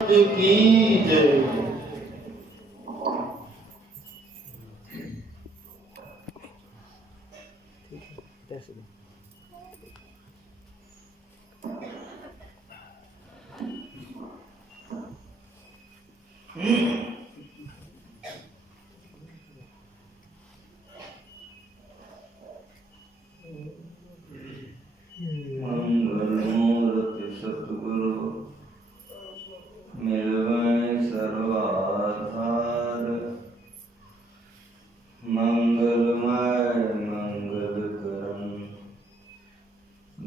की जय। मंगलमूर्ति सतगुरु मिलवै सर्वाधार, मंगलमय मंगल करम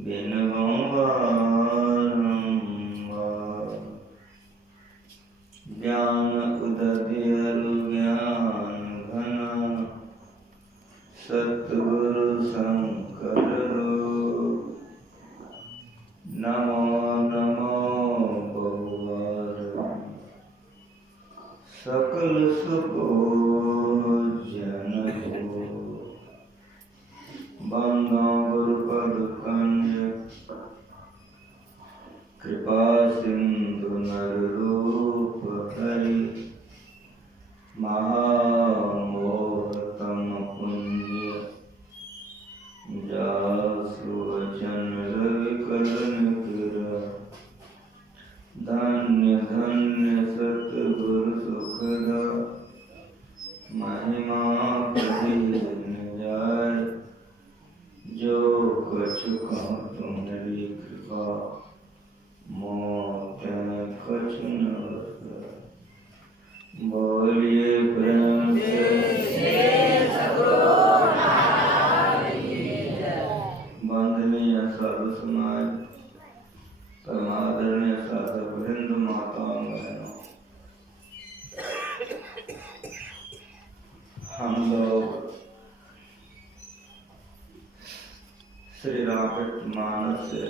बिनवौ बारंबार। ज्ञान उदयरु ज्ञान घन, सतगुरु शंकर रूप। नमो नमो बहुवार, सकल सुपूजन हो। बंदो गुरुपद कंज, कृपा सिंधु नर रूप हरि। महामोहतम पुण्य, जासु वचन रवि कलन गिरा। धन्य धन्य सतगुरु सुखदा, महिमा कही न जाय। जो कछु कहूँ तुम्हारी कृपा, मोह त्याग कछु न बरताय। बोलिए प्रेम से वंदनीय साधु समाज, परमादरणीय साधक वृंद, माताओं बहनों, हम लोग श्री रामचरितमानस से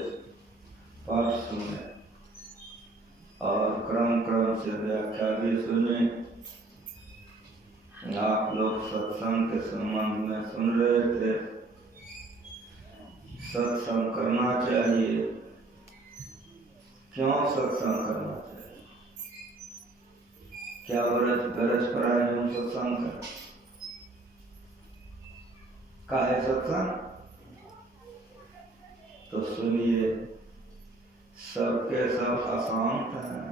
पाठ सुने और क्रम क्रम से व्याख्या भी सुने। आप लोग सत्संग के संबंध में सुन रहे थे। सत्संग करना चाहिए। क्यों सत्संग करना चाहिए? क्या गरज पर आए हम सत्संग करें? काहे सत्संग? तो सुनिए, सबके सब अशांत हैं,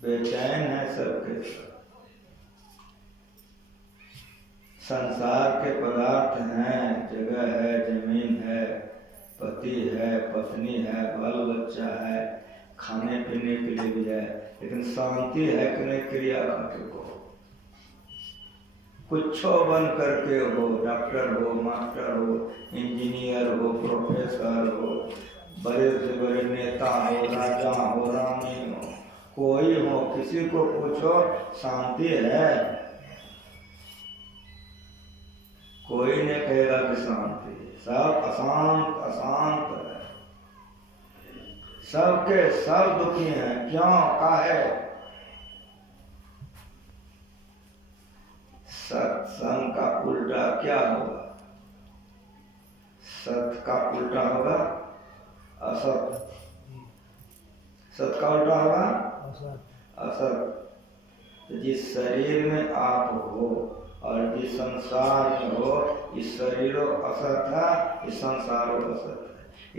बेचैन हैं सबके सब। संसार के पदार्थ हैं, जगह है, जमीन है, पति है, पत्नी है, बाल बच्चा है, खाने पीने के लिए भी है, लेकिन शांति है कि नहीं? क्रिया करके को कुछो बन करके हो, डॉक्टर हो, मास्टर हो, इंजीनियर हो, प्रोफेसर हो, बड़े से बड़े नेता हो, राजा हो, रानी हो, कोई हो, किसी को पूछो शांति है? कोई नहीं कहेगा कि शांति। सब अशांत अशांत है, सबके सब दुखी हैं। क्यों? काहे? सत्संग का उल्टा क्या होगा? सत का उल्टा होगा असत। सत का उल्टा होगा असत। जिस शरीर में आप हो और जिस संसार में हो, इस शरीरो असत है, इस संसारो असत है।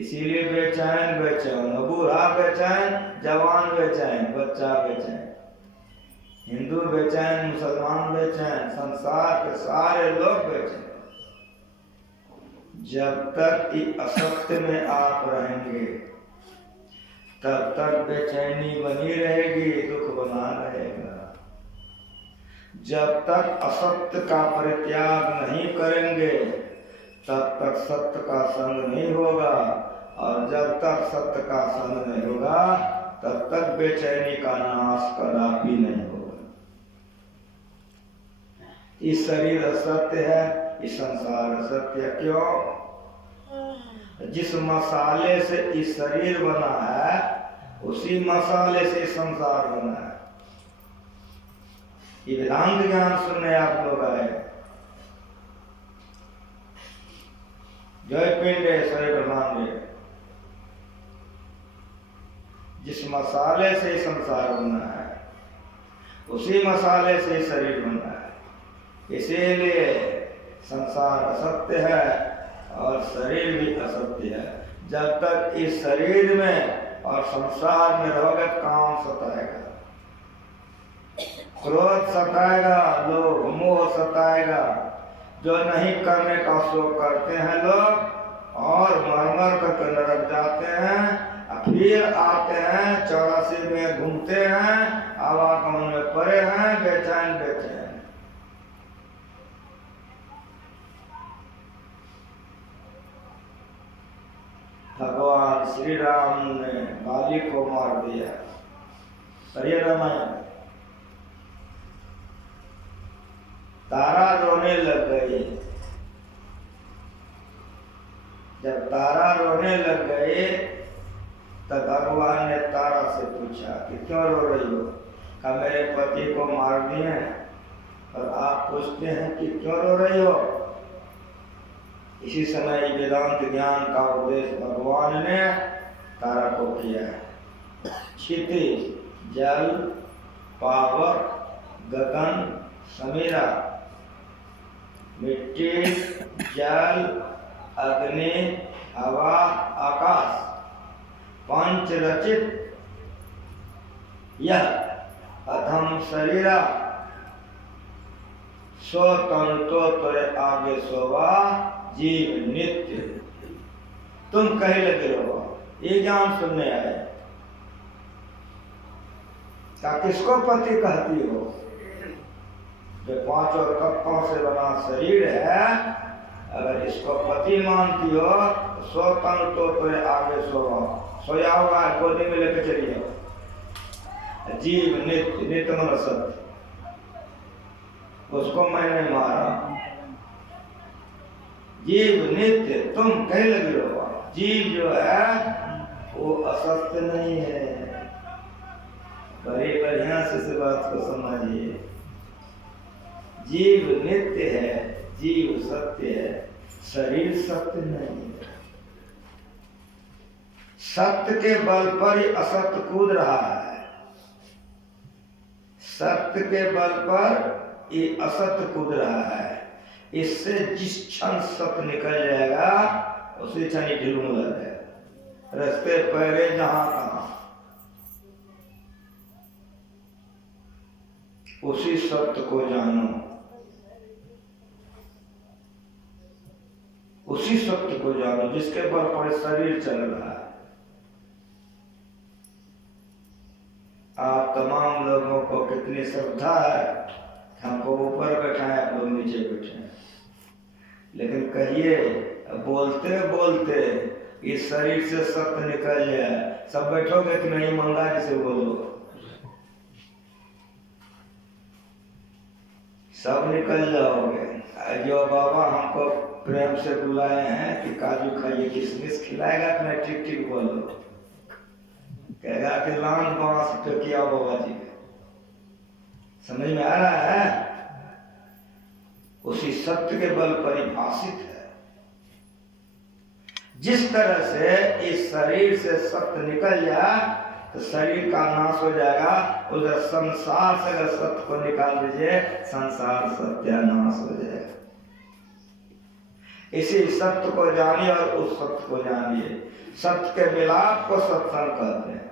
इसीलिए बेचैन बेचैन, बूढ़ा बेचैन, जवान बेचैन, बच्चा बेचैन, हिंदू बेचैन, मुसलमान बेचैन, संसार के सारे लोग बेचैन। जब तक इस असत्य में आप रहेंगे, तब तक बेचैनी बनी रहेगी, दुख बना रहेगा। जब तक असत्य का परित्याग नहीं करेंगे, तब तक सत्य का संग नहीं होगा, और जब तक सत्य का संग नहीं होगा, तब तक बेचैनी का नाश कदापि नहीं होगा। इस शरीर असत्य है, इस संसार असत्य है। क्यों? जिस मसाले से इस शरीर बना है, उसी मसाले से संसार बना है। ये वेदांत ज्ञान सुनने आप लोग आए। जय पिंडे सय ब्रह्मांडे। जिस मसाले से संसार बना है उसी मसाले से शरीर बना है। इसीलिए संसार असत्य है और शरीर भी असत्य है। जब तक इस शरीर में और संसार में रहोगे काम सताएगा, क्रोध सताएगा, लोभ मोह सताएगा। जो नहीं करने का शोक करते हैं लोग और मर मर कर नरक जाते हैं, फिर आते हैं 84 में घूमते हैं, आवागमन में पड़े हैं, बेचैन बैठे हैं। भगवान श्री राम ने बाली को मार दिया। पढ़िए रामायण। तारा रोने लग गई। जब तारा रोने लग गई तब भगवान ने तारा से पूछा कि क्यों रो रही हो? कहा मेरे पति को मार दिए और आप पूछते हैं कि क्यों रो रही हो? इसी समय वेदांत ज्ञान का उपदेश भगवान ने तारा को किया। क्षितिज, जल, पावक, गगन, समीरा, मिट्टी, जल, अग्नि, हवा, आकाश, पंच रचित यह अधम शरीरा सो तन तो तेरे आगे सोवा जीव नित्य। तुम कहे लगे रहो, ये ज्ञान सुनने आए। क्या किसको पति कहती हो? जो पांचों तत्वों से बना शरीर है, अगर इसको पति मानती हो तो सो तन तो तेरे आगे सोवा। सोया हुआ है, गोदी में लेकर चलिए। जीव नित्य, नित्य मन सत्य, उसको मैंने मारा। जीव नित्य, तुम कह लगे हो। जीव जो है वो असत्य नहीं है। बड़े बढ़िया से इस बात को समझिए। जीव नित्य है, जीव सत्य है, शरीर सत्य नहीं है। सत्य के बल पर ही असत्य कूद रहा है। सत्य के बल पर ये असत्य कूद रहा है। इससे जिस क्षण सत्य निकल जाएगा उसी क्षण ही ढिलमुला जाएगा। रस्ते पहले जहां कहां उसी सत्य को जानो, उसी सत्य को जानो जिसके बल पर शरीर चल रहा है। आप तमाम लोगों को कितनी श्रद्धा है, हमको ऊपर बैठाएं, आप लोग नीचे बैठे। लेकिन कहिए बोलते बोलते इस शरीर से सत्य निकल जाए, सब बैठोगे कि नहीं? ईमानदारी से बोलो, सब निकल जाओगे। जो बाबा हमको प्रेम से बुलाए हैं कि काजू खाइए, किशमिश खिलाएगा कि नहीं? ठीक ठीक बोलो। कहेगा कि लान बांस पे किया बाबा जी। समझ में आ रहा है? उसी सत्य के बल परिभाषित है। जिस तरह से इस शरीर से सत्य निकल जाए तो शरीर का नाश हो जाएगा, उधर संसार से अगर सत्य को निकाल दीजिए, संसार सत्यानाश हो जाएगा। इसी सत्य को जानिए और उस सत्य को जानिए। सत्य के मिलाप को सत्संग कहते हैं।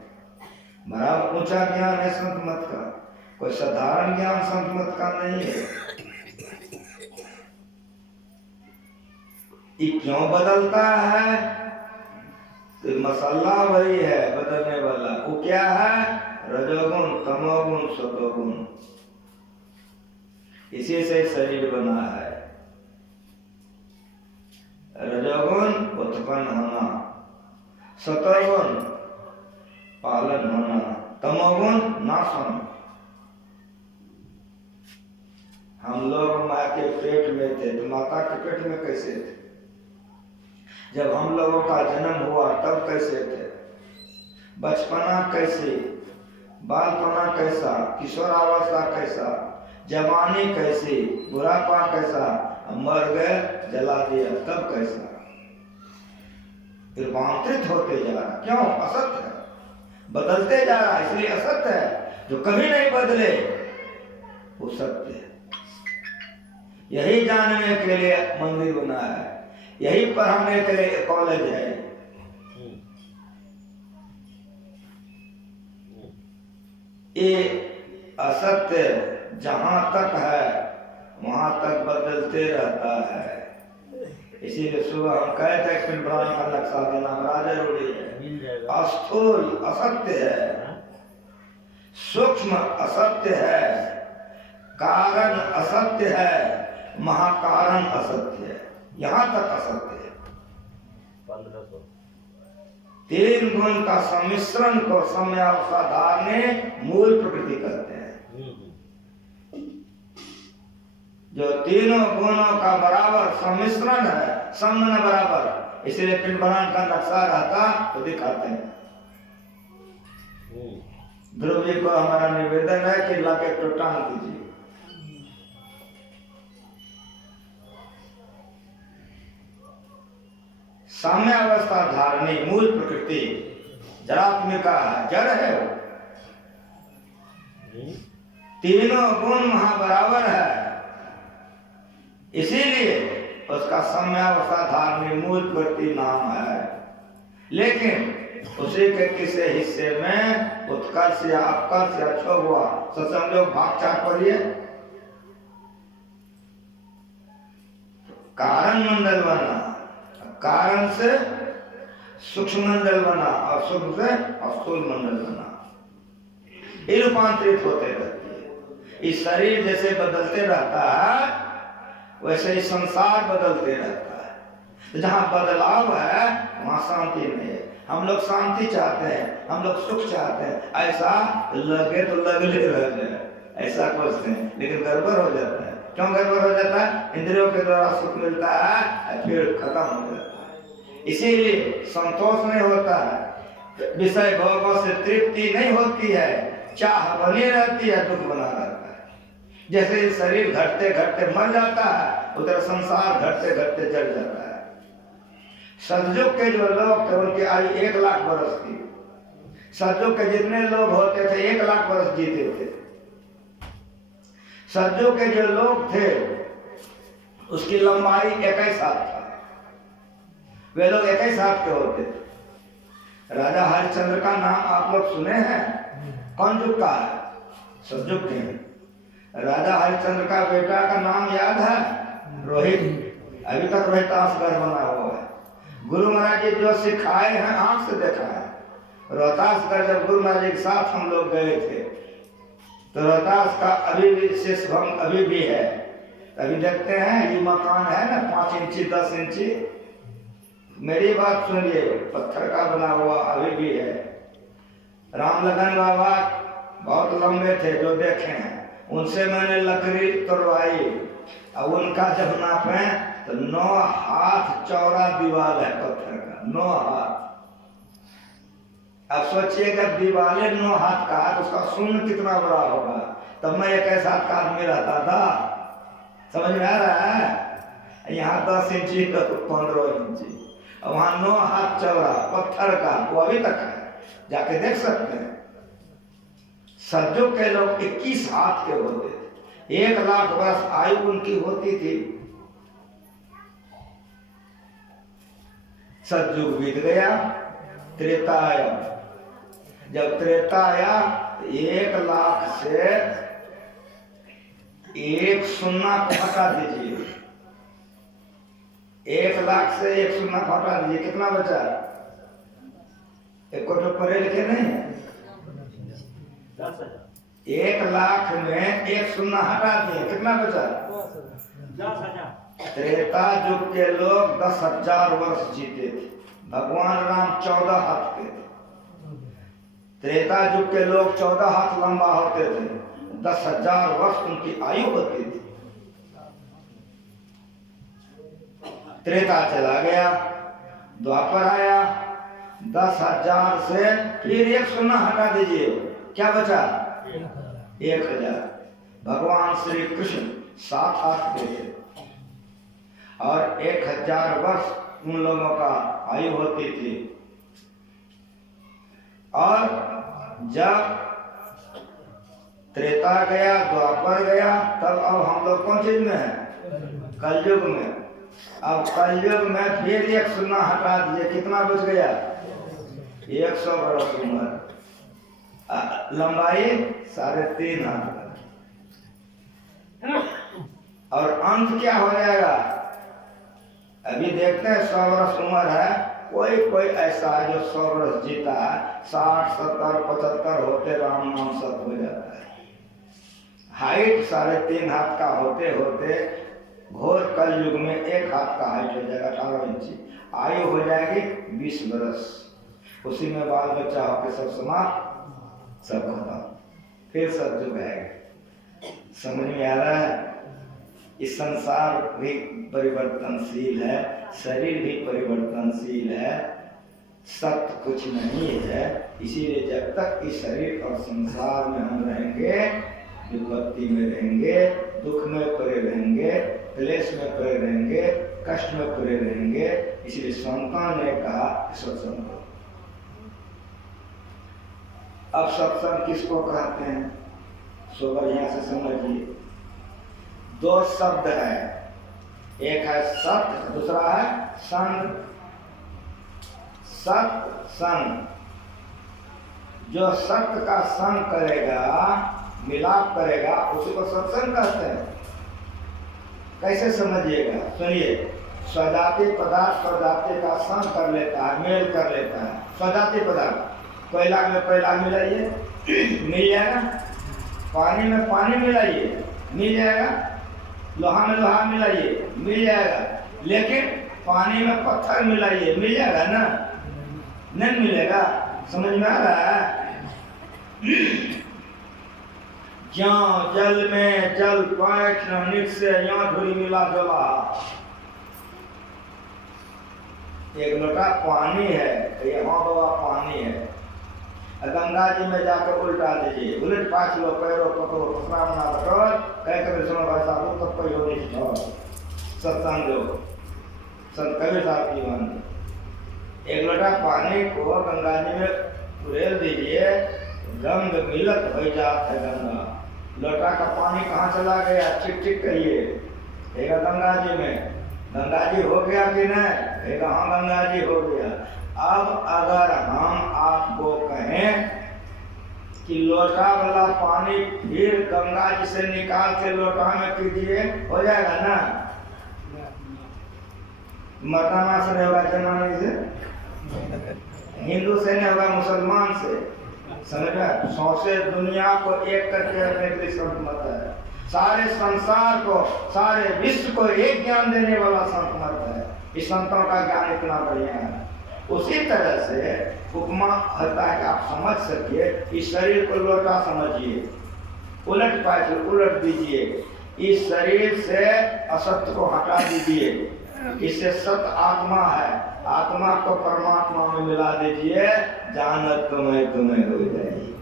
बड़ा ऊंचा ज्ञान है संत मत का, कोई साधारण ज्ञान संत मत का नहीं है। ये क्यों बदलता है? तो मसाला वही है बदलने वाला। वो क्या है? रजोगुण, तमोगुण, सतोगुण। इसी से शरीर बना है। रजोगुण उत्पन्न होना, सतोगुण पालन होना, तमोगुण नाश होना। हम लोग माँ के पेट में थे तो माता के पेट में कैसे थे? जब हम लोगों का जन्म हुआ तब कैसे थे? बचपना कैसी, बालपना कैसा, किशोरावस्था कैसा, जवानी कैसी, बुढ़ापा कैसा, मर गए जला दिया तब कैसा? रूपांतरित होते जा रहा। क्यों? असत्य है। बदलते जा रहा है, इसलिए असत्य है। जो कभी नहीं बदले वो सत्य है। यही जानने के लिए मंदिर बना है, यही पढ़ाने के लिए कॉलेज है। ये असत्य जहां तक है वहां तक बदलते रहता है। इसीलिए सुबह हम कहते हैं पिंड बनाने का नक्शा देना बड़ा जरूरी है। स्थूल असत्य है, सूक्ष्म असत्य है, कारण असत्य है, महाकारण असत्य है, यहाँ तक असत्य है। 3 गुण का सम्मिश्रण को सम्यावसाधार ने मूल प्रकृति कहते हैं। जो तीनों गुणों का बराबर सम्मिश्रण है, सम्मान बराबर, इसलिए पिंड बनाने का नक्शा रहता तो दिखाते हैं। ध्रुव जी को हमारा निवेदन है कि ला के टांग दीजिए। साम्यावस्था धारणी मूल प्रकृति जड़ात्मिका है, जड़ है वो। तीनों गुण महाबराबर है, इसीलिए उसका साम्यावस्था धारणी मूल प्रकृति नाम है। लेकिन उसी के किसी हिस्से में उत्कर्ष या अपकर्ष या क्षोभ हुआ, सत्संग भाग 4 पढ़िए। कारण मंडल बना, कारण से सूक्ष्म मंडल बना और सूक्ष्म से स्थूल मंडल बना। ये रूपांतरित होते रहती है। इस शरीर जैसे बदलते रहता है वैसे ही संसार बदलते रहता है। तो जहाँ बदलाव है वहाँ शांति नहीं है। हम लोग शांति चाहते हैं, हम लोग सुख चाहते हैं, ऐसा लगे तो लगले रह जाए, ऐसा खोजते हैं, लेकिन गड़बड़ हो जाता है। क्यों गड़बड़ हो जाता है? इंद्रियों के द्वारा सुख मिलता है फिर खत्म हो जाता है, इसीलिए संतोष नहीं होता है, विषय भोगों से तृप्ति नहीं होती है, चाह बनी रहती है, दुख बना रहता है। जैसे शरीर घटते घटते मर जाता है उधर संसार घटते घटते जल जाता है। सतयुग के जो लोग थे उनकी आयु 1 लाख वर्ष थी। सतयुग के जितने लोग होते थे 1 लाख वर्ष जीते थे। सतयुग के जो लोग थे उसकी लंबाई 21 हाथ था, वे लोग 21 हाथ के होते थे। राजा हरिश्चंद्र का नाम आप लोग सुने हैं? कौन युग का है? सतयुग के। राजा हरिश्चंद्र का बेटा का नाम याद है? रोहित। अभी तक रोहितासगढ़ बना हुआ है। गुरु महाराज जी जो सिखाए हैं आंख से देखा है। रोहतासगढ़ जब गुरु महाराज जी के साथ हम लोग गए थे तो रोहतास का अभी भी शेष भंग अभी भी है। अभी देखते हैं ये मकान है ना 5 इंची 10 इंची, मेरी बात सुनिए, पत्थर का बना हुआ अभी भी है। राम लगन बाबा बहुत लंबे थे जो देखे हैं, उनसे मैंने लकड़ी तोड़वाई और उनका जब नापे तो 9 हाथ चौड़ा दीवार है पत्थर का, 9 हाथ। अब सोचिए जब दीवारें 9 हाथ का है तो उसका शून्य कितना बड़ा होगा। तब मैं 21 हाथ का आदमी रहता था, समझ में आ रहा है? यहाँ 10 इंची का 15 इंची और वहाँ 9 हाथ चौड़ा पत्थर का, वो अभी तक है, जाके देख सकते हैं। सतयुग के लोग 21 हाथ के होते थे, 1 लाख वर्ष आयु उनकी होती थी। सतयुग बीत गया, त्रेता आया। जब त्रेता आया तो 1 लाख से 1 शून्य हटा दीजिए, 1 लाख से 1 शून्य हटा दीजिए, कितना बचा? एक को तो पढ़े लिखे नहीं है। 1 लाख में 1 शून्य हटा दिए, कितना बचा? 10,000। त्रेता युग के लोग 10,000 वर्ष जीते थे। भगवान राम 14 हाथ के थे। त्रेता युग के लोग 14 हाथ लंबा होते थे, 10,000 वर्ष उनकी आयु होती थी। त्रेता चला गया, द्वापर आया, 10,000 से फिर 1 शून्य हटा दीजिए, क्या बचा? 1,000। भगवान श्री कृष्ण 7 हाथ के थे और 1,000 वर्ष उन लोगों का आयु होती थी। और जब त्रेता गया, द्वापर गया, तब अब हम लोग कौन चीज में है? कलयुग में। अब कलयुग में फिर एक शून्य हटा दीजिए, कितना बच गया? 100 वर्ष उम्र, लंबाई 3.5 हाथ। और अंत क्या हो जाएगा? अभी देखते हैं 100 वर्ष उम्र है, कोई ऐसा है जो 100 वर्ष जीता है, 60, 70, 75 होते राम नाम सत हो जाता है। हाइट 3.5 हाथ का होते होते घोर कलयुग में 1 हाथ का हाइट हो जाएगा, 18 इंची। आयु हो जाएगी 20 वर्ष। उसी में बाल बच्चा होकर सब समाप्त, सब खत्म, फिर सब जुग आएगा। समझ में आ रहा है? इस संसार भी परिवर्तनशील है, शरीर भी परिवर्तनशील है, सत्य कुछ नहीं है। इसीलिए जब तक इस शरीर और संसार में हम रहेंगे, विपत्ति में रहेंगे, दुख में पड़े रहेंगे, क्लेश में पड़े रहेंगे, कष्ट में पड़े रहेंगे। इसलिए संतों ने कहा सत्संग करो। अब सत्संग किसको कहते हैं? सो बढ़िया से समझिए। 2 शब्द है, एक है सत्य, दूसरा है संग। सत्य संग, जो सत्य का संग करेगा, मिलाप करेगा, उसी को सत्संग कहते हैं। कैसे समझिएगा? सुनिए, स्वजाति पदार्थ स्वजाति का संग कर लेता है, मेल कर लेता है। स्वजाति पदार्थ, कोयला में कोयला मिलाइए, मिल जाएगा। पानी में पानी मिलाइए, मिल जाएगा। लोहा में लोहा मिलाइए, मिल जाएगा। लेकिन पानी में पत्थर मिलाइए, मिल जाएगा ना? नहीं मिलेगा। समझ में आ रहा है? ज्यों जल में जल पैठ निक से यहाँ धुरी मिला जला। एक लोटा पानी है, यहाँ बाबा पानी है, गंगा जी में जाकर उल्टा दीजिए, उलट पाँच लो, पैरो पकड़ो, पकड़ा बना बटोर, कह कबीर सुनो भाई साहब, तब कोई हो नहीं छोड़। सत्संग लो, संत कबीर साहब की मान। एक लोटा पानी को गंगा जी में उड़ेल दीजिए, रंग मिलत हो जाता है गंगा। लोटा का पानी कहाँ चला गया? ठीक ठीक कहिए। एक गंगा जी में, गंगा जी हो गया कि नहीं? एक हाँ गंगा जी हो गया। अब अगर हम आपको कहें कि लोटा वाला पानी फिर गंगा जी से निकाल के लोटा में पीजिए, हो जाएगा ना? मर्दाना से नहीं होगा, जनानी से, हिंदू से नहीं होगा, मुसलमान से। समझ? सौसे दुनिया को एक करके रखने के लिए संत मत है। सारे संसार को, सारे विश्व को एक ज्ञान देने वाला संत मत है। इस संतों का ज्ञान इतना बढ़िया है। उसी तरह से उपमा होता है कि आप समझ सकिए। इस शरीर को लोटा समझिए, उलट पाए उलट दीजिए, इस शरीर से असत्य को हटा दीजिए, इससे सत्य आत्मा है, आत्मा को परमात्मा में मिला दीजिए, जानत तुम्हें हो जाएगी।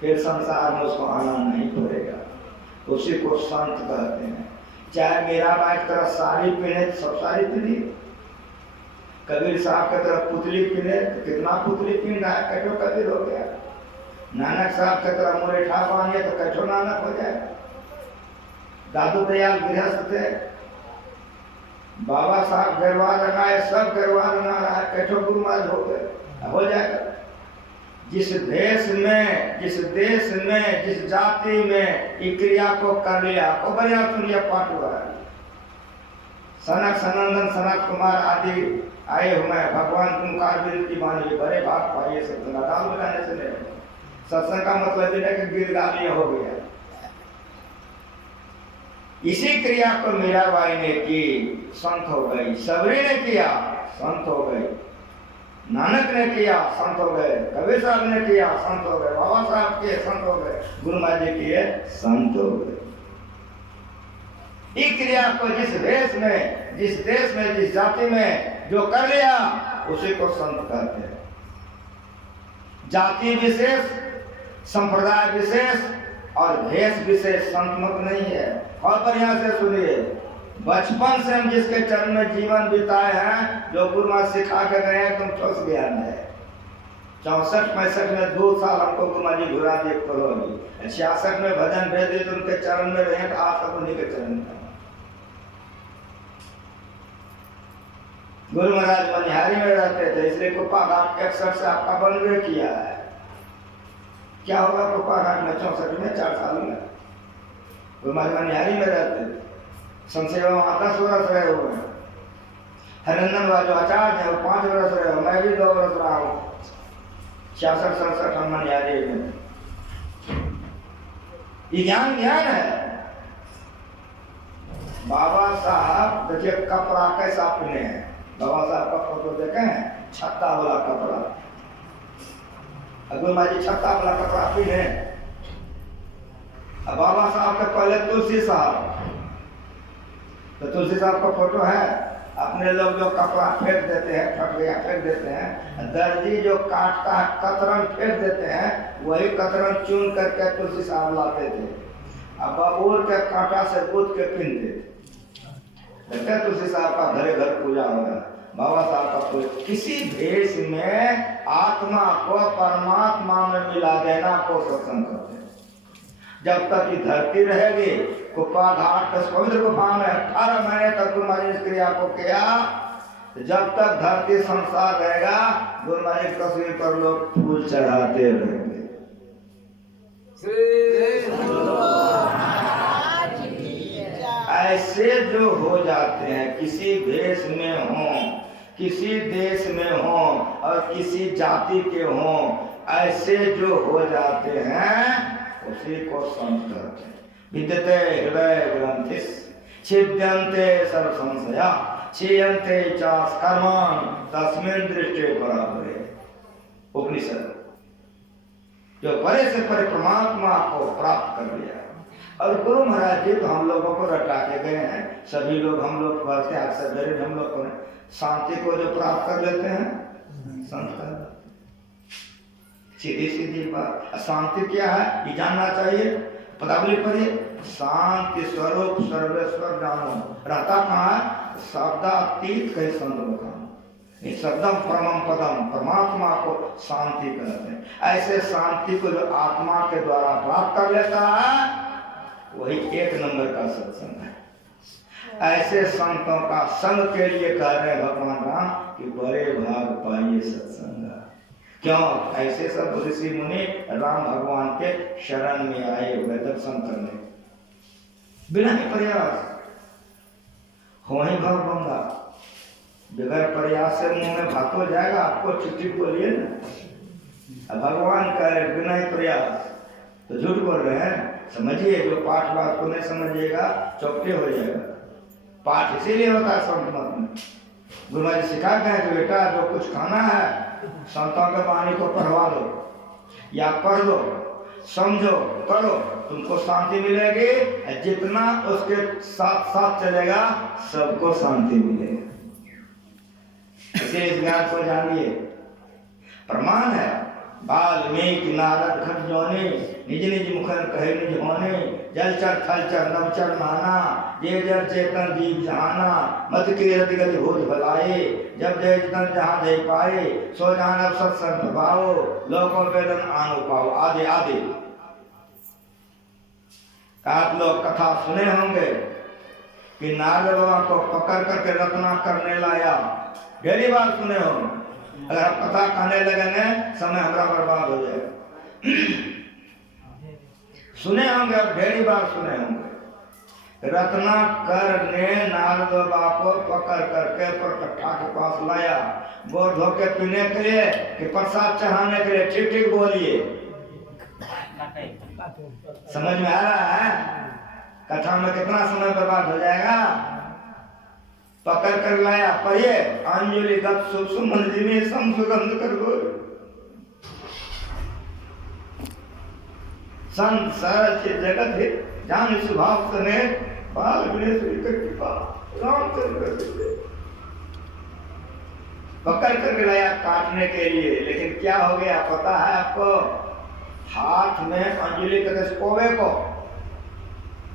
फिर संसार में उसको आना नहीं पड़ेगा। उसी को संत कहते हैं। चाहे मेरा बात तरह साड़ी पहने तो सब साड़ी पहनी, कबीर साहब की तरफ पुतली पहने तो कितना पुतली पहन रहा है, कैठो कबीर हो गया। नानक साहब की तरफ मुरेठा बांधिए तो कैठो नानक हो जाए। दादू दयाल गृहस्थ थे, बाबा साहब गरबा लगाए, सब गरबा लगा रहा है, कैठो गुरु महाराज हो गए, हो जाएगा। जिस देश में, जिस जाति में इस क्रिया को कर लिया, वो बढ़िया सुनिए पाठ हुआ है। सनक सनंदन सनत कुमार आदि आए हुए हैं, भगवान तुमकार की मानिए, बड़े बात पाइए, सब दाल बनाने से नहीं। सत्संग का मतलब ये है कि गिर गालियां हो गया। इसी क्रिया को मीराबाई ने की, संत हो गई। सबरी ने किया, संत हो गई। नानक ने किया, संत हो गए। कबीर साहब ने किया, संत हो गए। बाबा साहब किए, संत हो गए। गुरु महाराज जी किए, संत हो गए। इस क्रिया को जिस देश में, जिस जाति में जो कर लिया, उसी को संत कहते हैं। जाति विशेष, संप्रदाय विशेष और भेष विशेष संत मत नहीं है। और बढ़िया से सुनिए, बचपन से हम जिसके चरण में जीवन बिताए हैं, जो गुरु महाराज सिखा के गए हैं, तुम ठोस ज्ञान है। 64-65 में 2 साल हमको गुरुमा जी घुरा दिए करोगी। 66 में भजन भेज दिए तो उनके चरण में रहे तो आज तक उन्हीं के चरण में। गुरु महाराज मनिहारी में रहते थे, इसलिए कुप्पा घाट 61 से आपका बनवे किया है। क्या होगा कुप्पा घाट में 64 में 4 साल में? गुरु महाराज मनिहारी में रहते थे, संसेवा वहां 10 वर्ष रहे हुए हैं। हरिनंदन वाले आचार्य है, 5 वर्ष रहे हो, मैं भी 2 वर्ष रहा हूँ। 66-67 हम मनिहारी में। ये ज्ञान है। बाबा साहब देखिए कपड़ा कैसा पहने हैं। बाबा साहब का फोटो देखे हैं, छत्ता वाला कपड़ा। गुरु महाराज जी छत्ता वाला कपड़ा पहने। अब बाबा साहब के पहले तुलसी साहब, तो तुलसी साहब का फोटो है। अपने लोग जो कपड़ा फेंक देते हैं, फट गया फेंक देते हैं, दर्जी जो काटता है कतरन फेंक देते हैं, वही कतरन चुन करके तुलसी साहब लाते थे। अब बबूर के कांटा से गूंथ के पहनते थे। तुलसी साहब का घरे घर पूजा हो रहा है। बाबा साहब का पूजा किसी भेष में आत्मा को परमात्मा में मिला देना को सत्संग करते हैं। जब तक की धरती रहेगी, कुप्पा घाट पवित्र गुफा में 18 महीने तक गुरु महाराज इस क्रिया को किया। जब तक धरती संसार रहेगा, गुरु महाराज तस्वीर पर लोग फूल चढ़ाते रहेंगे। ऐसे जो हो जाते हैं, किसी देश में हो, किसी देश में हो और किसी जाति के हो, ऐसे जो हो जाते हैं उसी को संत कहते हैं। विद्यते हृदय ग्रंथिस छिद्यन्ते सर्व संशया क्षीयन्ते चास कर्मान् तस्मिन् दृष्टे परापरे। उपनिषद जो परे से परे परमात्मा को प्राप्त कर लिया। और गुरु महाराज जी तो हम लोगों को रटा के गए हैं। सभी लोग हम लोग पढ़ते हैं, अक्सर गरीब हम लोग को शांति को जो प्राप्त कर लेते हैं संत कहते। सीधी सीधी बात। शांति क्या है ये जानना चाहिए। पदावली पढ़िए, शांति स्वरूप सर्वेश्वर जानो। रहता कहाँ है? शब्दातीत कहीं संत बताओ। शब्दम परमम पदम, परमात्मा को शांति कहते हैं। ऐसे शांति को जो आत्मा के द्वारा प्राप्त कर लेता है वही 1 नंबर का सत्संग है। ऐसे संतों का संग के लिए कह रहे हैं भगवान राम कि बड़े भाग पाइए सत्संग। क्यों? ऐसे सब ऋषि मुनि राम भगवान के शरण में आए हुए दर्शन करने, बिना ही प्रयास हो ही भाव बंगा। बगैर प्रयास से मुंह में भात हो जाएगा। आपको चिट्ठी बोलिए ना, भगवान कह रहे बिना ही प्रयास, तो झूठ बोल रहे हैं। समझिए, जो पाठ बात को नहीं समझिएगा चौपटे हो जाएगा। पाठ इसीलिए होता है संत मत में। गुरु महाराज सिखाते हैं कि बेटा जो कुछ खाना है संतों के वाणी को पढ़वा लो या पढ़ लो, समझो, करो, तुमको शांति मिलेगी। जितना उसके साथ साथ चलेगा सबको शांति मिलेगी। इसे इस ज्ञान को जानिए। प्रमाण है वाल्मीकि नारद घट जोने, निज निज मुखन कहे निज होने, जलचर थलचर नवचर माना, ये जर चेतन जीव जहाना, मत के रति गति भूत भलाए, जब जय जतन जहाँ जय पाए, सो जान अब सत्संग भाओ, लोकों वेदन आनु पाओ। आदि आदि आप लोग कथा सुने होंगे कि नारद बाबा को पकड़ करके रत्ना करने लाया। ढेरी बार सुने होंगे। अगर आप कथा कहने लगेंगे समय हमारा बर्बाद हो जाएगा। सुने होंगे, अब ढेरी बार सुने होंगे। रत्नाकर ने नारद बाबा को पकड़ करके परकट्ठा के पास लाया, गोर धो के पीने के लिए कि प्रसाद चढ़ाने के लिए। ठीक ठीक बोलिए, समझ में आ रहा है? कथा में कितना समय बर्बाद हो जाएगा। पकड़ कर लाया, पढ़िए, अंजलि गत सुमन जिमे सम सुगंध कर गो। संत सरल के जगत है जान स्वभाव सने, बाल गुणेश कृपा रामचंद्र। पकड़ कर लाया काटने के लिए, लेकिन क्या हो गया पता है आपको? हाथ में अंजलि करके कोवे को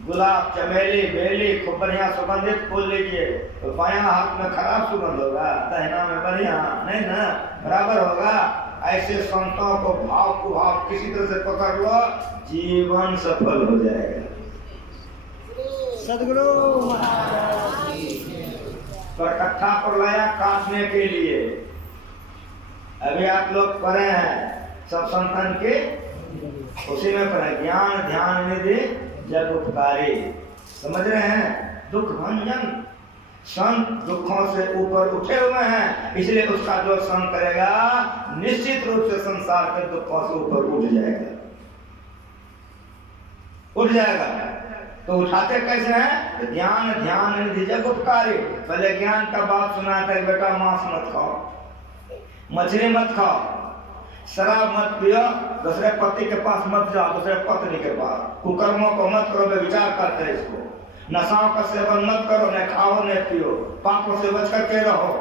गुलाब, चमेली, बेली खूब बढ़िया सुगंधित फूल लीजिए तो बायां हाथ में खराब सुगंध होगा, दाहिना में बढ़िया नहीं ना, बराबर होगा। ऐसे संतों को भाव को भाव किसी तरह से पकड़ लो, जीवन सफल हो जाएगा। सदगुरु महाराज पर कट्ठा पर लाया काटने के लिए। अभी आप लोग पढ़े हैं सब संतन के, उसी में पढ़े ज्ञान ध्यान निधि जग उपकारी। समझ रहे हैं? दुख भंजन संत दुखों से ऊपर उठे हुए हैं, इसलिए उसका जो संग करेगा निश्चित रूप से संसार के दुखों से ऊपर उठ जाएगा, उठ जाएगा। तो उठाते कैसे हैं? तो ज्ञान ध्यान निधि जग उपकारी। पहले ज्ञान का बात सुनाता है, बेटा मांस मत खाओ, मछली मत खाओ, शराब मत पियो, दूसरे पति के पास मत जाओ, दूसरे पत्नी के पास, कुकर्मों को मत करो, विचार करते हैं इसको, नशाओं का सेवन मत करो, न खाओ न पियो, पापों से बच करके रहो,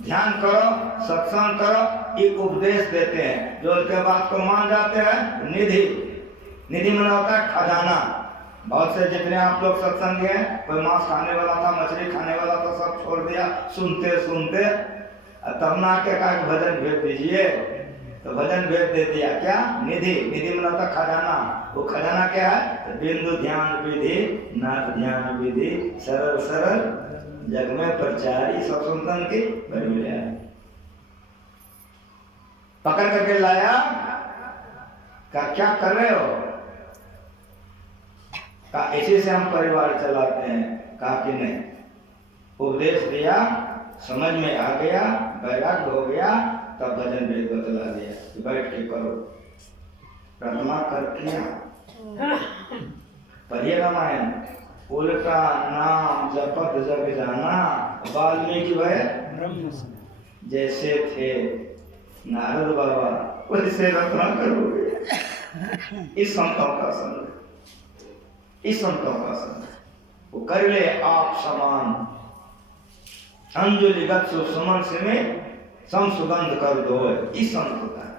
ध्यान करो, सत्संग करो, ये उपदेश देते हैं। जो उनके बात को मान जाते हैं, निधि निधि माना होता है खजाना। बहुत से जितने आप लोग सत्संग हैं, कोई मांस खाने वाला था, मछली खाने वाला था, सब छोड़ दिया सुनते सुनते, तब ना के कहा भजन भेज दीजिए, तो भजन भेज दे दिया। क्या? निधि निधि माना होता खजाना। वो खजाना क्या है? बिंदु ध्यान विधि नाथ ध्यान विधि सरल सरल जग में प्रचारी। सब संतन की बड़ी मिला पकड़ करके लाया, का क्या कर रहे हो? का इसी से हम परिवार चलाते हैं। कहा कि नहीं, उपदेश दिया, समझ में आ गया, वैराग्य हो गया, तब भजन भेद बतला दिया कि बैठ के करो, प्रार्थना करके पढ़िए रामायण, उल्टा नाम जपत जग जाना। वाल्मीकि वह जैसे थे नारद बाबा, वैसे रत्ना करोगे। इस संतों का संग, इस संतों का संग, वो कर ले आप समान, अंजुलिगत सुमन से में संसुगंध कर दो। इस संत होता है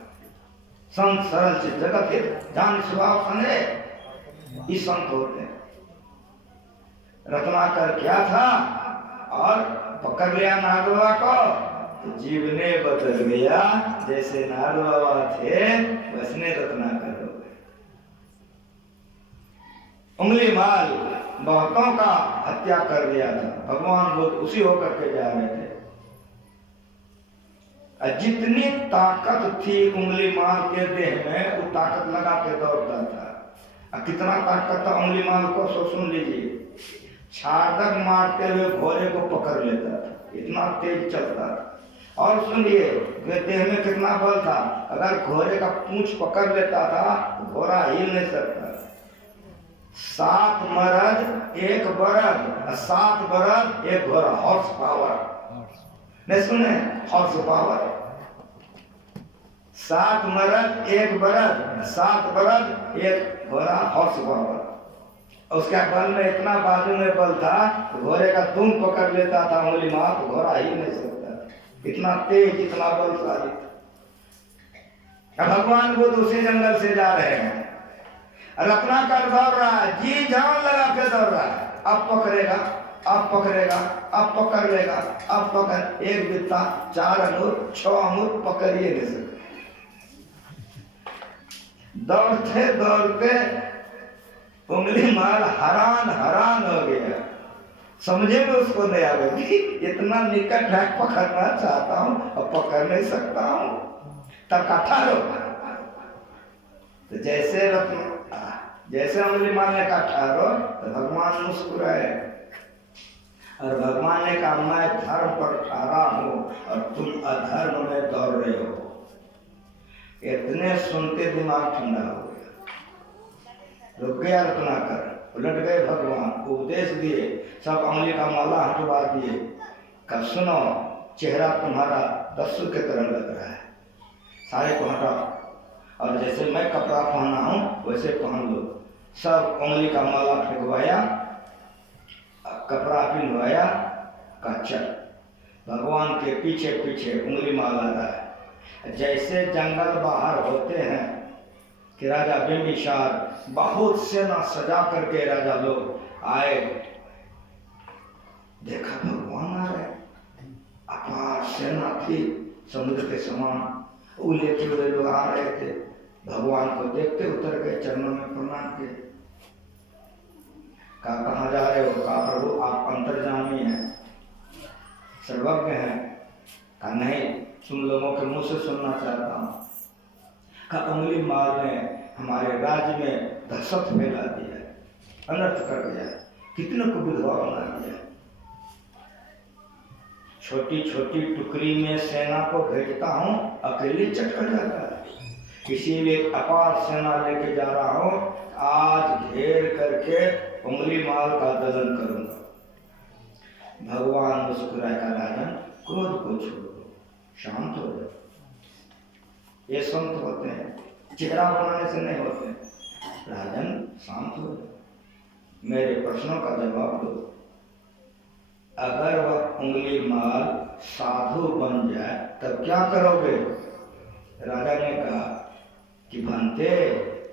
संत, सरल चित्त जगत के जान स्वभाव सने, इस संत होते हैं। रत्नाकर क्या था और पकड़ लिया नारद बाबा को, तो जीवने बदल गया। जैसे नारद बाबा थे वैसने रत्नाकर हो गए। उंगली माल बहुतों का हत्या कर दिया था, भगवान बुद्ध उसी होकर के जा रहे थे। जितनी ताकत थी उंगली माल के देह में, वो ताकत लगा के दौड़ता था। कितना ताकत था उंगली माल को, सो सुन लीजिए। छाड़क मारते हुए घोड़े को पकड़ लेता था, इतना तेज चलता था। और सुनिए देह में कितना बल था, अगर घोड़े का पूंछ पकड़ लेता था घोड़ा हिल नहीं सकता। 7 मर्द 1 बरद, 7 बरद 1 घोड़ा, हॉर्स पावर। नहीं सुने? Horse power. 7 मर्द 1 बरद, 7 बरद 1 घोड़ा, हॉर्स पावर। उसका बल में इतना बाजू में बल था, घोड़े का दुम पकड़ लेता था उंगली मार, तो घोड़ा ही नहीं सकता। इतना तेज, इतना बलशाली। भगवान बुद्ध उसी जंगल से जा रहे हैं, रत्नाकर दौड़ रहा है, जी जान लगा के दौड़ रहा है। अब पकड़ेगा, अब पकड़ेगा, अब पकड़ लेगा, अब पकड़। 1 बित्ता 4 अंगूर 6 अंगूर पकड़िए नहीं सकते। दौड़ते दौड़ते उंगली मार हैरान हो गया, समझे में उसको नहीं आ रही, इतना निकट है, पकड़ना चाहता हूं और पकड़ नहीं सकता हूं। तब कथा रो, तो जैसे उंगली मारने का ठहरो, तो भगवान मुस्कुराए और भगवान ने कहा मैं धर्म पर ठहरा हूं और तुम अधर्म में दौड़ रहे हो। इतने सुनते दिमाग ठंडा हो गया, रुक गया रत्नाकर, उलट गए भगवान, उपदेश दिए, सब उंगली का माला हटवा दिए। कब सुनो, चेहरा तुम्हारा दस्यु की तरह लग रहा है, सारे को हटाओ और जैसे मैं कपड़ा पहना हूं वैसे पहन लो। सब उंगली का माला फेंकवाया, कपड़ा पिनवाया, का चल। भगवान के पीछे पीछे उंगली माला रहा है। जैसे जंगल बाहर होते हैं कि राजा बिंबिसार बहुत सेना सजा करके राजा लोग आए, देखा भगवान आ रहे, अपार सेना थी समुद्र के समान, वो लेते हुए लोग आ रहे थे, भगवान को देखते उतर गए, चरणों में प्रणाम किए। कहा कहाँ जा रहे हो? कहा प्रभु आप अंतर्जामी हैं, सर्वज्ञ हैं। कहा नहीं, तुम लोगों के मुंह से सुनना चाहता हूँ। कहा उंगली मार ने हमारे राज्य में दहशत फैला दी है, अनर्थ कर दिया, कितने को विधवा बना दिया। छोटी छोटी टुकड़ी में सेना को भेजता हूँ, अकेले चट कर जाता है। इसीलिए अपार सेना लेके जा रहा हूँ, आज घेर करके उंगली मार का दलन करूंगा। भगवान मुस्कुराए का राजन क्रोध को छोड़ो, शांत हो जाओ। ये संत होते हैं, चेहरा बनाने से नहीं होते। राजन शांत हो जाओ, मेरे प्रश्नों का जवाब दो। अगर वह उंगली मार साधु बन जाए तब क्या करोगे? राजा ने कहा कि भंते,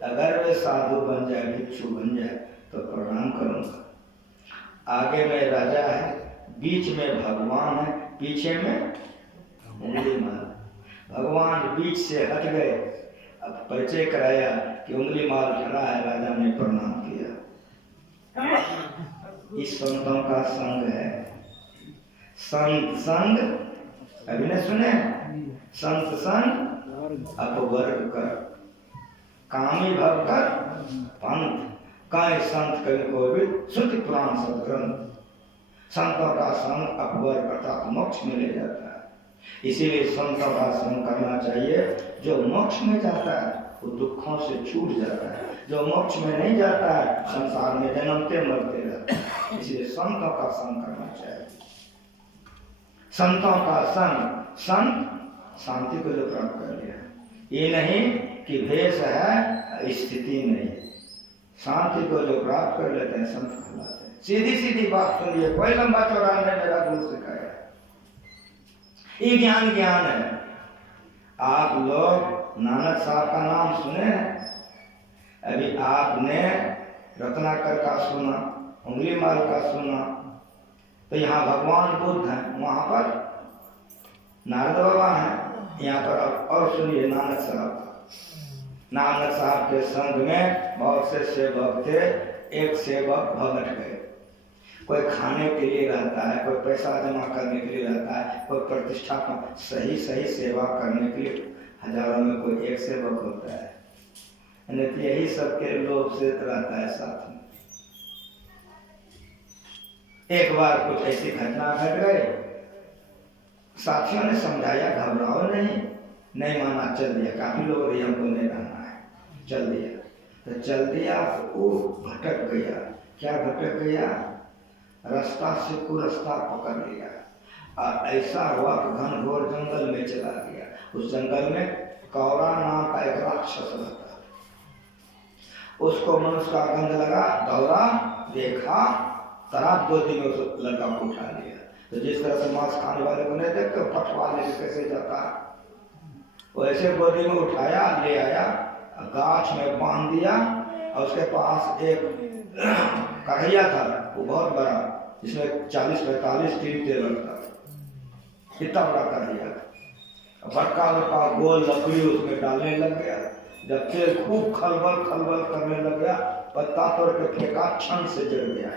अगर वे साधु बन जाए, भिक्षु बन जाए तो प्रणाम करूंगा। आगे में राजा है, बीच में भगवान है, पीछे में उंगली मार। भगवान बीच से हट गए, अब परिचय कराया कि उंगली मार खड़ा है। राजा ने प्रणाम किया। इस संतों का संग है। संत संग अभी ने सुने, संत संग अपवर्ग कर, कामी भव कर पंथ, काय संत कवि को भी श्रुति पुराण सदग्रंथ। संतों का संग अपवर्ग अर्थात मोक्ष में ले जाता है। इसीलिए संतों का संग करना चाहिए। जो मोक्ष में जाता है वो दुखों से छूट जाता है, जो मोक्ष में नहीं जाता है संसार में जन्मते मरते रहता है। इसलिए संतों का संग करना चाहिए। संतों का संग, संत शांति को जो प्राप्त कर लिया, ये नहीं कि भेष है स्थिति नहीं, शांति को जो प्राप्त कर लेते हैं संत कहलाते हैं। सीधी सीधी बात सुनिए, कोई लंबा चौड़ा नहीं, मेरा गुरु सिखाया। ये ज्ञान ज्ञान है। आप लोग नानक साहब का नाम सुने हैं? अभी आपने रत्नाकर का सुना, उंगली माल का सुना, तो यहाँ भगवान बुद्ध हैं, वहां पर नारद बाबा हैं, यहाँ पर और सुनिए नानक साहब। नानक साहब के संग में बहुत से सेवक थे। एक सेवक भगत गए, कोई खाने के लिए रहता है, कोई पैसा जमा करने के लिए रहता है, कोई प्रतिष्ठा का सही सही सेवा करने के लिए हजारों में कोई एक सेवक होता है। यही सबके लोभ से रहता है साथ में। एक बार कुछ ऐसी घटना घट गई, साथियों ने समझाया घबराओ नहीं, नहीं माना, चल दिया। काफी लोग रही हमको नहीं रहना है, चल दिया। तो चल दिया, वो भटक गया। क्या भटक गया? रास्ता से कुरास्ता पकड़ लिया और ऐसा हुआ कि घनघोर जंगल में चला गया। उस जंगल में कौरा नाम का एक राक्षस रहता था। उसको मनुष्य का गंध लगा, दौड़ा, देखा, तराप गोदी में उस लड़का को उठा लिया। तो जिस तरह से मांस खाने वाले को नहीं देखते पटवा लेके कैसे जाता है, वैसे गोदी में उठाया, ले आया, गाछ में बांध दिया और उसके पास एक कढ़ैया था, वो बहुत बड़ा, जिसमें 40-45 टीम तेल रखता था। इतना बड़ा कढ़ैया, बड़का बड़का गोल लकड़ी उसमें डालने लग गया। जब तेल खूब खलबल खलबल करने लग गया, पत्ता तोड़ के फेंका, क्षण से जल गया।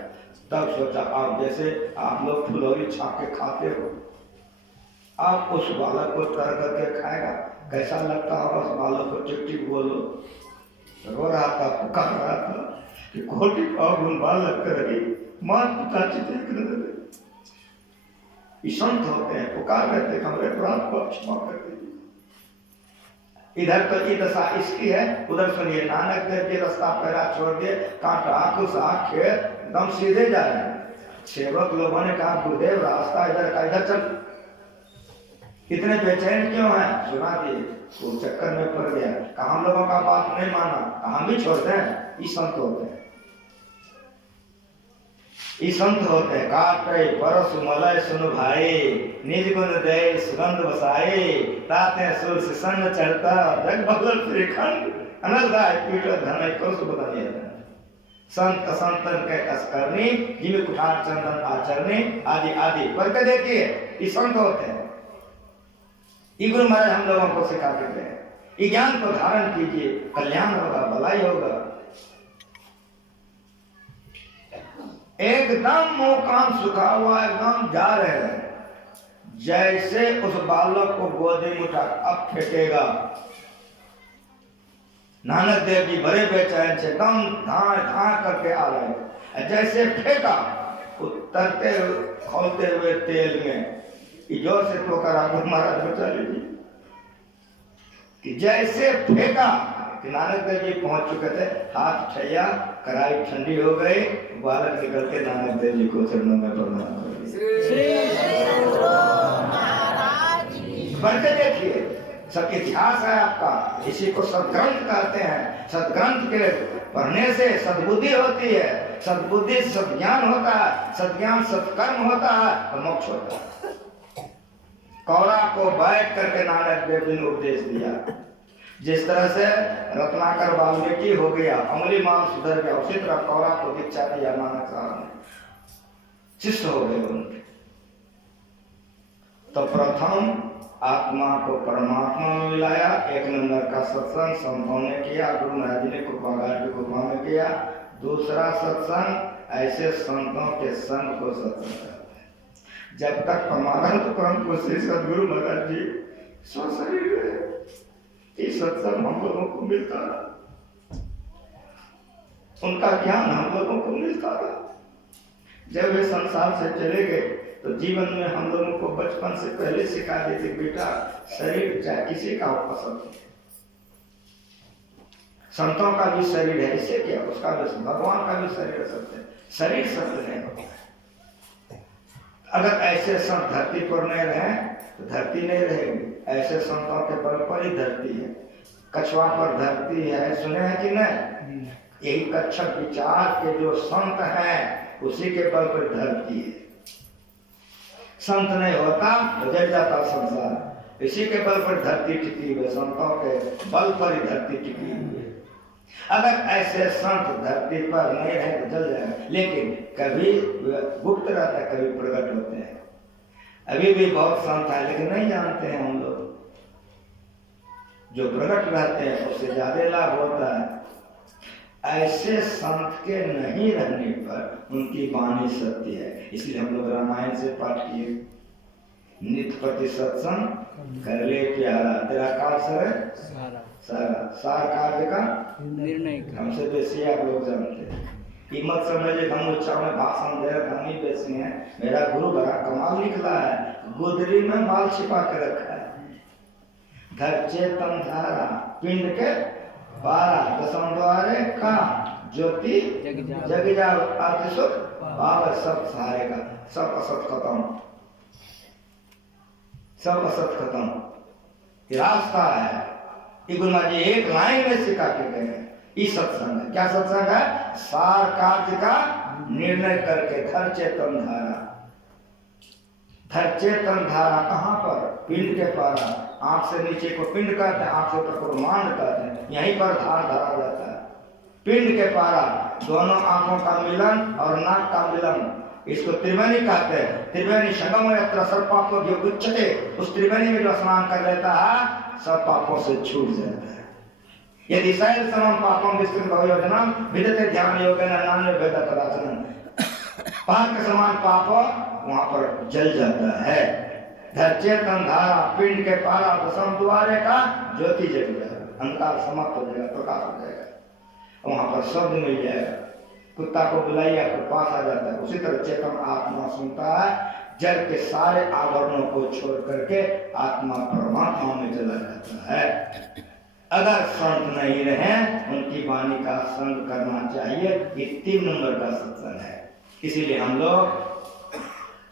तब सोचा, आप जैसे आप लोग फुलौरी छाप के खाते हो, आप उस बालक को तर करके खाएगा, कैसा लगता होगा? उस बालक को टिक टिक बोलो। रो रहा था, पुकार रहा था कि कोटि पाव गुण बालक कर रही, मात पिता चिते कर दे। संत होते हैं, पुकार करते हमरे अपराध को क्षमा कर दीजिए। इधर तो ये दशा इसकी है, उधर सुनिए नानक देव जी रास्ता पैरा छोड़ दिए, कांटा खुश आंखें एकदम सीधे जा रहे हैं। सेवक लोगों ने कहा, गुरुदेव रास्ता इधर का, इधर चल। इतने बेचैन क्यों हैं? सुना दिए, वो चक्कर में पड़ गया। कहा हम लोगों का बात नहीं माना, हम भी छोड़ दें। ये संत होते हैं, ये संत होते हैं। काटे परस मलय सुन भाई, निज गुण दे सुगंध बसाए, ताते सुर से सन चढ़ता जग बदल श्रीखंड अनलदाय पीठ धन को सुबह दिया। संत असंतन के असकरनी, जिमे कुठार चंदन आचरणी, आदि आदि करके देखिए, ये संत होते हैं। ये गुरु महाराज हम लोगों को सिखाते थे। ये ज्ञान को धारण कीजिए, कल्याण होगा, भलाई होगा। एकदम मुंह कान सुखा हुआ, एकदम जा रहे हैं, जैसे उस बालक को गोदी में उठा अब फेंकेगा। नानक देव जी बड़े बेचैन से एकदम धां धां करके आ रहे हैं, जैसे फेंका उतरते खोलते हुए तेल में, जोर से ठोकर आपको महाराज बचा लीजिए कि जैसे फेंका कि नानक देव जी पहुंच चुके थे, हाथ ठैया, कढ़ाई ठंडी हो गई, बालक निकलते नानक देव जी को चरणों में प्रणाम कर बढ़ते देखिए। सब इतिहास है आपका, इसी को सदग्रंथ कहते हैं। सदग्रंथ के पढ़ने से सद्बुद्धि होती है, सद्बुद्धि सद्ज्ञान होता है, सद्ज्ञान सत्कर्म होता है और मोक्ष होता है। कौरा को बैठ करके नानक देव जी ने उपदेश दिया। जिस तरह से रत्नाकर वाल्मीकि हो गया, अमली माल सुधर गया, उसी तरह कौरा को दीक्षा दिया नानक साहब ने, शिष्य हो गए उनके। तो प्रथम आत्मा को परमात्मा में मिलाया, एक नंबर का सत्संग संतों ने किया, गुरु महाराज जी ने कृपागार की कृपा में किया। दूसरा सत्संग ऐसे संतों के संग को सत्संग करते हैं। जब तक परमानंद परम श्री सदगुरु महाराज जी स्वशरीर रहे, इस सत्संग हम लोगों को मिलता रहा, उनका ज्ञान हम लोगों को मिलता रहा। जब वे संसार से चले गए तो जीवन में हम लोगों को बचपन से पहले सिखा देते, बेटा शरीर चाहे किसी का हो पसंद है, संतों का भी शरीर है, इससे क्या, उसका भी, भगवान का भी शरीर सत्य है, शरीर सत्य नहीं होता। अगर ऐसे संत धरती पर नहीं रहे तो धरती नहीं रहेगी। ऐसे संतों के बल पर ही धरती है। कछुआ पर धरती है, सुने हैं कि नहीं? यही कच्छप विचार के जो संत हैं उसी के बल पर धरती है। संत नहीं होता तो जल जाता संसार, इसी के बल पर धरती टिकी हुई, संतों के बल पर ही धरती टिकी हुई है। अगर ऐसे संत धरती पर नहीं रहे तो जल जाएगा, लेकिन कभी गुप्त रहता है, कभी प्रकट होते हैं। अभी भी बहुत संत है लेकिन नहीं जानते हैं हम लोग। जो प्रकट रहते हैं उससे ज्यादा लाभ होता है। ऐसे संत के नहीं रहने पर उनकी वाणी सत्य है। इसलिए हम लोग रामायण से पाठ किए, नित्य प्रति सत्संग कर ले प्यारा, तेरा काल सर सारा सार कार्य का निर्णय। हमसे बेसी आप लोग जानते हैं। कीमत समझे हम ऊंचा में भाषण दे रहे, हम ही बेसी हैं। मेरा गुरु बड़ा कमाल निकला है, गुदरी में माल छिपा के रखा है। घर चेतन धारा पिंड के पारा, दसम द्वारे का ज्योति जग जाओ, आदि सुख पावर सब सहारेगा। सब असत खत्म, सब असत खत्म, ये रास्ता है। गुरु महाराज जी एक लाइन में सिखा के गए, ये सत्संग है। क्या सत्संग है? सार कार्य का निर्णय करके धर चेतन धारा। धर चेतन धारा कहाँ पर? पिंड के पारा। आंख से नीचे को पिंड कहते हैं, आंख से ऊपर को ब्रह्मांड कहते हैं। यहीं पर धार धरा जाता है। पिंड के पारा, दोनों आंखों का मिलन और नाक का मिलन, इसको त्रिवेणी कहते हैं। त्रिवेणी संगम यत्र सर्व पापों जो उच्चते, उस त्रिवेणी में जो स्नान कर लेता है सब पापों से छूट जाता है। यदि शैल समम पापम विस्तृत भवयोजनम विदते ध्यान योगेन नान्य भेद कदाचन, पहाड़ के समान पाप वहां पर जल जाता है। धर चेतन धारा पिंड के पारा, दसम द्वारे का ज्योति जग जाएगा, अंधकार समाप्त हो जाएगा, प्रकाश हो जाएगा, वहां पर शब्द मिल जाएगा। कुत्ता को बुलाइए आपके पास आ जाता है। उसी तरह चेतन आत्मा सुनता है, जड़ के सारे आवरणों को छोड़ करके आत्मा परमात्मा में चला जाता है। अगर संत नहीं रहे, उनकी वाणी का संग करना चाहिए। ये 3 नंबर का सत्संग है। इसीलिए हम लोग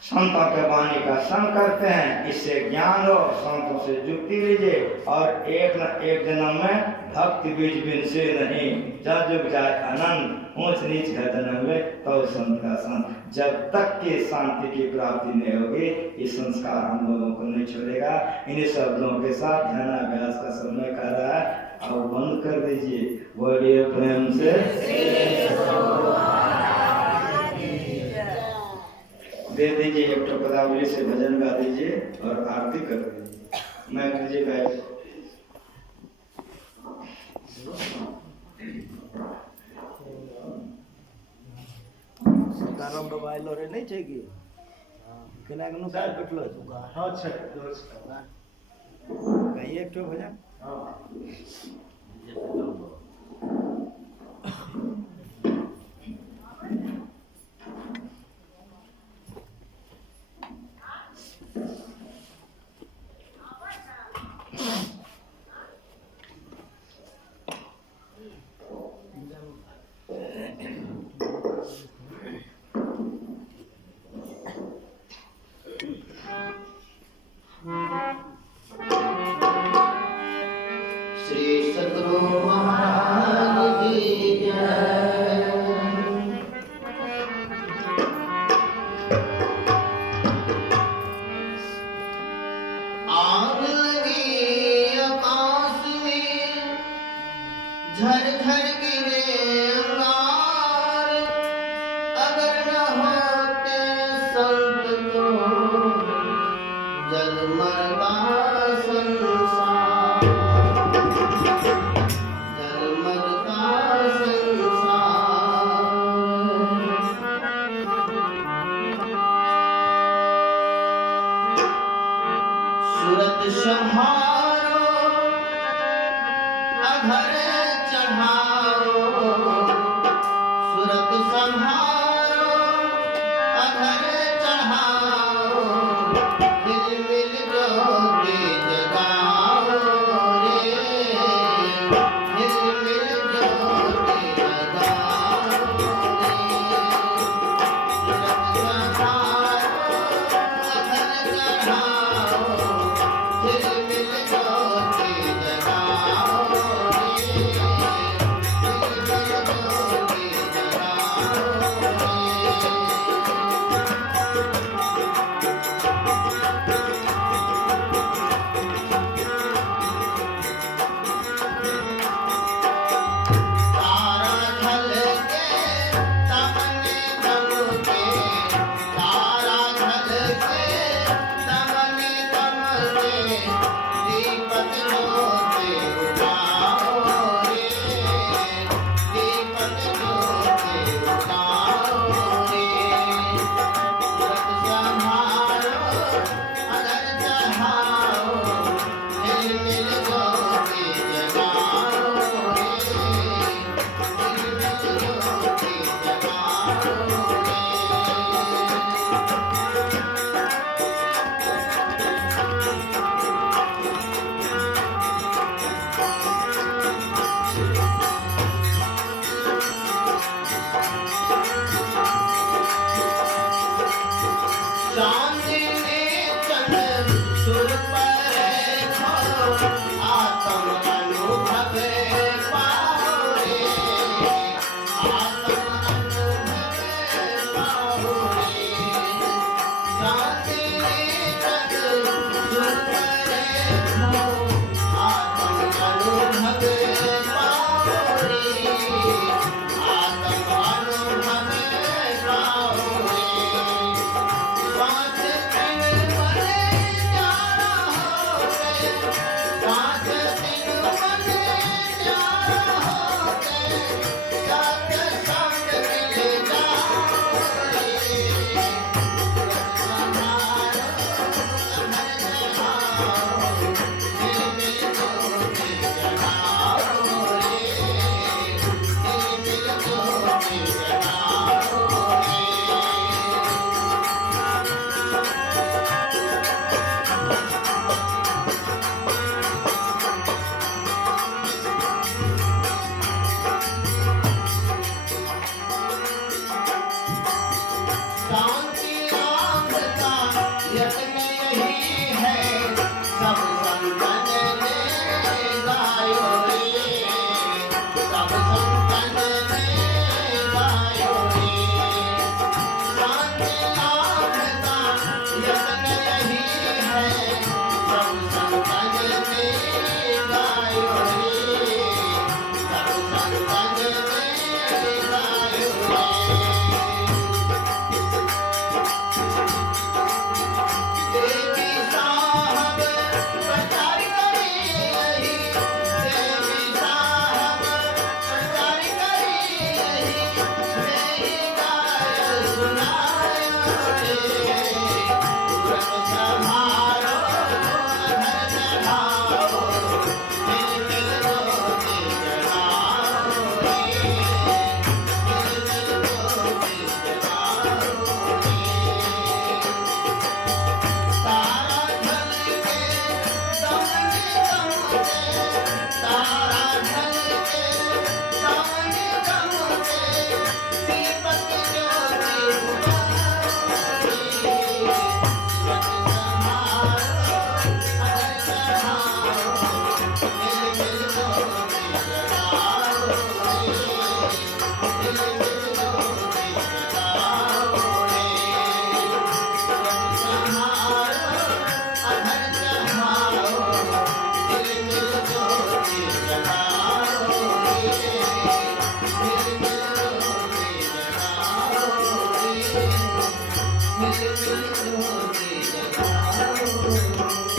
संतों के वाणी का संग करते हैं। इससे ज्ञान हो, संतों से जुक्ति लीजिए और एक न एक जन्म में भक्ति बीज बिन से नहीं, जब जुग जाए आनंद, ऊंच नीच है जन्म में तो संत का संग। जब तक की शांति की प्राप्ति नहीं होगी, ये संस्कार हम लोगों को नहीं छोड़ेगा। इन्हीं शब्दों के साथ ध्यानाभ्यास का समय कर रहा है, अब बंद कर दीजिए। बोलिए प्रेम से दे दीजिए, एक पदावली से भजन गा दीजिए और आरती कर दीजिए। मैं तुझे गाय સીતારામ બાબા આયલો રે નહીં છે કે કલાકનું કાલ કેટલો હતું હા છે દોસ્ત ગાઈએ એક તો ભજન હા श्री सद्गुरु महाराज की जय। आग लगी आकाश में झर झर गिरे अंगार, अगर न होते संत तो जल मरता संसार, जल मरता संसार। सूरत संहारो अधर चढ़ाओ, सूरत संहारो अधर चढ़ाओ, हिलमिल ज्योति जगाओ रे, हिलमिल ज्योति जगाओ रे। सूरत संहारो अधर चढ़ाओ, हिलमिल ज्योति जगाओ रे, हिलमिल ज्योति जगाओ रे। तारा झलके तमने तमके, तारा झलके तमने तमके, दीपक ज्योति बुझाओ रे, दीपक ज्योति बुझाओ रे। सूरत संहारो अधर चढ़ाओ, हिलमिल ज्योति जगाओ रे, हिलमिल ज्योति जगाओ रे। चांदनी चंद सुर पर खो, आत्म अनुभव पाओ रे, आत्म अनुभव पाओ रे। चांदनी चंद सुर पर खो, आत्म अनुभव पाओ रे, आत्म अनुभव पाओ रे। पाँच दिन बने न्यारा होते, पाँच दिन बने न्यारा होते, साथ संग मिले जाओ रे। सूरत संहारो अधर चढ़ाओ, हिलमिल ज्योति जगाओ रे, हिलमिल ज्योति जगाओ रे। शांति आंख का यत्न यही है, सब संतन ने गायो रे, सब संतन ने गायो मिल मिल ज्योति जलाओ